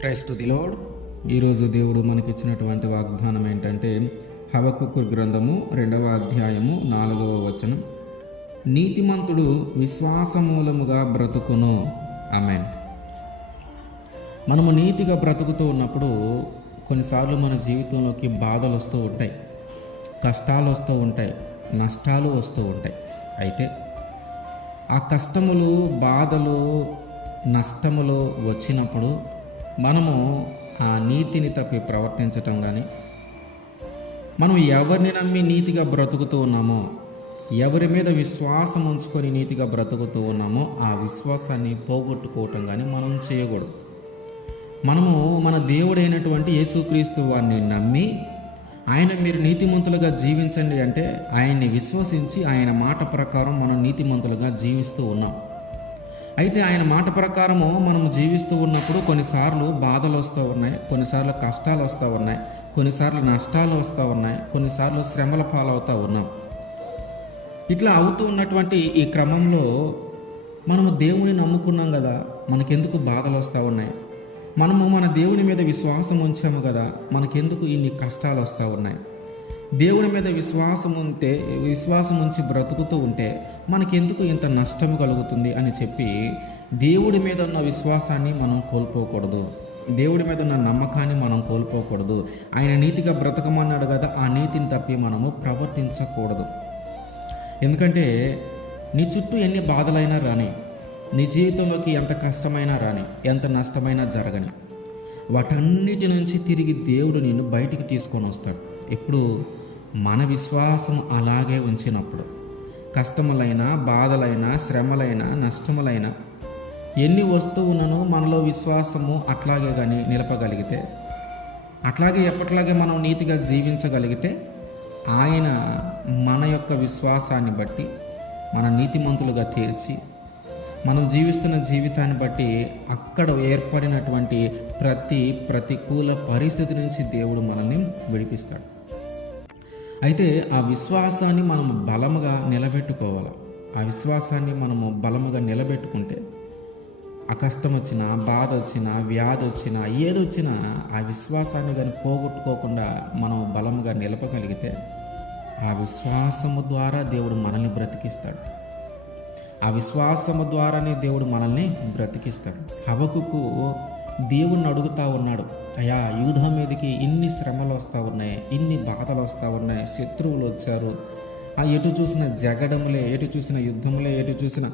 క్రైస్తుదిలోడ్ ఈరోజు దేవుడు మనకిచ్చినటువంటి వాగ్దానం ఏంటంటే హవకుకు గ్రంథము రెండవ అధ్యాయము నాలుగవ వచనం. నీతిమంతుడు విశ్వాసమూలముగా బ్రతుకును. అమెన్ మనము నీతిగా బ్రతుకుతూ ఉన్నప్పుడు కొన్నిసార్లు మన జీవితంలోకి బాధలు వస్తూ ఉంటాయి కష్టాలు వస్తూ ఉంటాయి నష్టాలు వస్తూ ఉంటాయి. అయితే ఆ కష్టములు బాధలు నష్టములు వచ్చినప్పుడు మనము ఆ నీతిని తప్పి ప్రవర్తించటం కానీ మనం ఎవరిని నమ్మి నీతిగా బ్రతుకుతూ ఉన్నామో ఎవరి మీద విశ్వాసం ఉంచుకొని నీతిగా బ్రతుకుతూ ఉన్నామో ఆ విశ్వాసాన్ని పోగొట్టుకోవటం కానీ మనం చేయకూడదు. మనము మన దేవుడైనటువంటి యేసుక్రీస్తు వారిని నమ్మి ఆయన మీరు నీతిమంతులుగా జీవించండి అంటే ఆయన్ని విశ్వసించి ఆయన మాట ప్రకారం మనం నీతిమంతులుగా జీవిస్తూ ఉన్నాం. అయితే ఆయన మాట ప్రకారము మనం జీవిస్తూ ఉన్నప్పుడు కొన్నిసార్లు బాధలు వస్తూ ఉన్నాయి కొన్నిసార్లు కష్టాలు వస్తూ ఉన్నాయి కొన్నిసార్లు నష్టాలు వస్తూ ఉన్నాయి కొన్నిసార్లు శ్రమల పాలవుతూ ఉన్నాం. ఇట్లా అవుతూ ఉన్నటువంటి ఈ క్రమంలో మనము దేవుని నమ్ముకున్నాం కదా మనకెందుకు బాధలు వస్తూ ఉన్నాయి? మనము మన దేవుని మీద విశ్వాసం ఉంచాము కదా మనకెందుకు ఇన్ని కష్టాలు వస్తూ ఉన్నాయి? దేవుని మీద విశ్వాసం ఉంటే విశ్వాసం ఉంచి బ్రతుకుతూ ఉంటే మనకెందుకు ఇంత నష్టం కలుగుతుంది అని చెప్పి దేవుడి మీద ఉన్న విశ్వాసాన్ని మనం కోల్పోకూడదు. దేవుడి మీద ఉన్న నమ్మకాన్ని మనం కోల్పోకూడదు. ఆయన నీతిగా బ్రతకమన్నాడు కదా ఆ నీతిని తప్పి మనము ప్రవర్తించకూడదు. ఎందుకంటే నీ చుట్టూ ఎన్ని బాధలైనా రాని నీ జీవితంలోకి ఎంత కష్టమైనా రాని ఎంత నష్టమైనా జరగని వాటన్నిటి నుంచి తిరిగి దేవుడు నిన్ను బయటికి తీసుకొని వస్తాడు. ఎప్పుడు? మన విశ్వాసం అలాగే ఉంచినప్పుడు కష్టములైనా బాధలైనా శ్రమలైనా నష్టములైనా ఎన్ని వస్తువులను మనలో విశ్వాసము అట్లాగే కానీ నిలపగలిగితే అట్లాగే ఎప్పట్లాగే మనం నీతిగా జీవించగలిగితే ఆయన మన యొక్క విశ్వాసాన్ని బట్టి మన నీతిమంతులుగా తీర్చి మనం జీవిస్తున్న జీవితాన్ని బట్టి అక్కడ ఏర్పడినటువంటి ప్రతి ప్రతికూల పరిస్థితి నుంచి దేవుడు మనల్ని విడిపిస్తాడు. అయితే ఆ విశ్వాసాన్ని మనం బలముగా నిలబెట్టుకోవాలి? ఆ విశ్వాసాన్ని మనము బలముగా నిలబెట్టుకుంటే ఆ కష్టం వచ్చినా బాధ వచ్చినా వ్యాధి వచ్చినా ఏదొచ్చినా ఆ విశ్వాసాన్ని కానీ పోగొట్టుకోకుండా మనం బలంగా నిలపగలిగితే ఆ విశ్వాసము ద్వారా దేవుడు మనల్ని బ్రతికిస్తాడు. ఆ విశ్వాసము ద్వారానే దేవుడు మనల్ని బ్రతికిస్తాడు. హవకుకు దేవుణ్ణి అడుగుతా ఉన్నాడు. అయ్యా యూధ మీదకి ఇన్ని శ్రమలు వస్తూ ఉన్నాయి ఇన్ని బాధలు వస్తూ ఉన్నాయి శత్రువులు వచ్చారు. ఆ ఎటు చూసిన జగడములే ఎటు చూసిన యుద్ధములే ఎటు చూసిన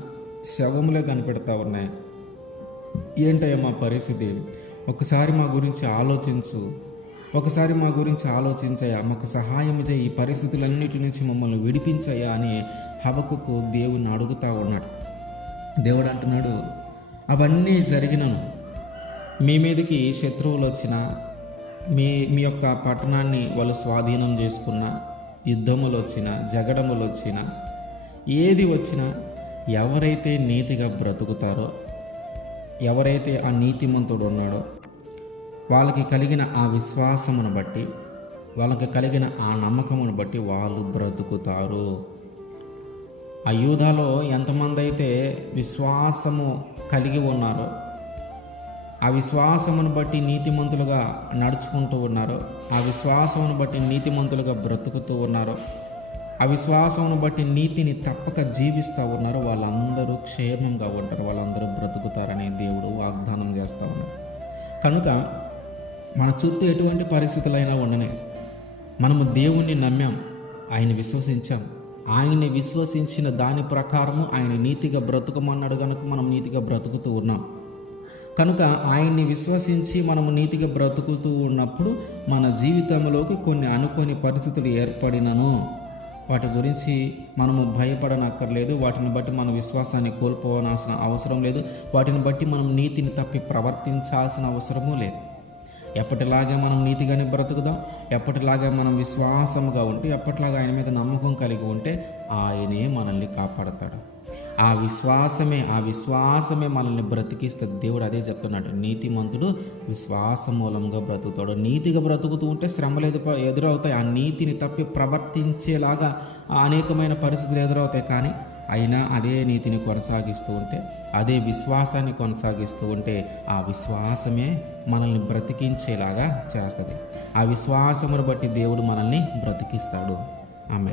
శవములే కనిపెడతా ఉన్నాయి. ఏంటయ్యా మా పరిస్థితి? ఒకసారి మా గురించి ఆలోచించు. ఒకసారి మా గురించి ఆలోచించయ్యా. మాకు సహాయం చేయి. ఈ పరిస్థితులన్నిటి నుంచి మమ్మల్ని విడిపించయ్యా అని హవకుకు దేవుణ్ణి అడుగుతా ఉన్నాడు. దేవుడు అంటున్నాడు అవన్నీ జరిగినను. మీ మీదకి శత్రువులు వచ్చిన మీ మీ యొక్క పట్టణాన్ని వాళ్ళు స్వాధీనం చేసుకున్న యుద్ధములు వచ్చిన జగడములు వచ్చిన ఏది వచ్చినా ఎవరైతే నీతిగా బ్రతుకుతారో ఎవరైతే ఆ నీతిమంతుడు ఉన్నాడో వాళ్ళకి కలిగిన ఆ విశ్వాసమును బట్టి వాళ్ళకి కలిగిన ఆ నమ్మకమును బట్టి వాళ్ళు బ్రతుకుతారు. ఆ యూధాలో ఎంతమంది అయితే విశ్వాసము కలిగి ఉన్నారో ఆ విశ్వాసమును బట్టి నీతిమంతులుగా నడుచుకుంటూ ఉన్నారో ఆ విశ్వాసమును బట్టి నీతిమంతులుగా బ్రతుకుతూ ఉన్నారో ఆ విశ్వాసమును బట్టి నీతిని తప్పక జీవిస్తూ ఉన్నారు వాళ్ళందరూ క్షేమంగా ఉంటారు వాళ్ళందరూ బ్రతుకుతారని దేవుడు వాగ్దానం చేస్తూ ఉన్నారు కనుక మన చుట్టూ ఎటువంటి పరిస్థితులైనా ఉండనే మనము దేవుణ్ణి నమ్మాం ఆయన విశ్వసించాం. ఆయన్ని విశ్వసించిన దాని ప్రకారము ఆయన నీతిగా బ్రతుకమన్నాడు కనుక మనం నీతిగా బ్రతుకుతూ ఉన్నాం. కనుక ఆయన్ని విశ్వసించి మనము నీతిగా బ్రతుకుతూ ఉన్నప్పుడు మన జీవితంలోకి కొన్ని అనుకోని పరిస్థితులు ఏర్పడినను. వాటి గురించి మనము భయపడనక్కర్లేదు. వాటిని బట్టి మన విశ్వాసాన్ని కోల్పోవాల్సిన అవసరం లేదు. వాటిని బట్టి మనం నీతిని తప్పి ప్రవర్తించాల్సిన అవసరమూ లేదు. ఎప్పటిలాగే మనం నీతిగానే బ్రతుకుదాం. ఎప్పటిలాగే మనం విశ్వాసముగా ఉంటే ఎప్పటిలాగా ఆయన మీద నమ్మకం కలిగి ఉంటే ఆయనే మనల్ని కాపాడతాడు. ఆ విశ్వాసమే ఆ విశ్వాసమే మనల్ని బ్రతికిస్తే దేవుడు అదే చెప్తున్నాడు. నీతిమంతుడు విశ్వాస మూలంగా బ్రతుకుతాడు. నీతిగా బ్రతుకుతూ ఉంటే శ్రమలు ఎదురు ఎదురవుతాయి. ఆ నీతిని తప్పి ప్రవర్తించేలాగా అనేకమైన పరిస్థితులు ఎదురవుతాయి. కానీ అయినా అదే నీతిని కొనసాగిస్తూ ఉంటే అదే విశ్వాసాన్ని కొనసాగిస్తూ ఉంటే ఆ విశ్వాసమే మనల్ని బ్రతికించేలాగా చేస్తుంది. ఆ విశ్వాసమును బట్టి దేవుడు మనల్ని బ్రతికిస్తాడు. ఆమె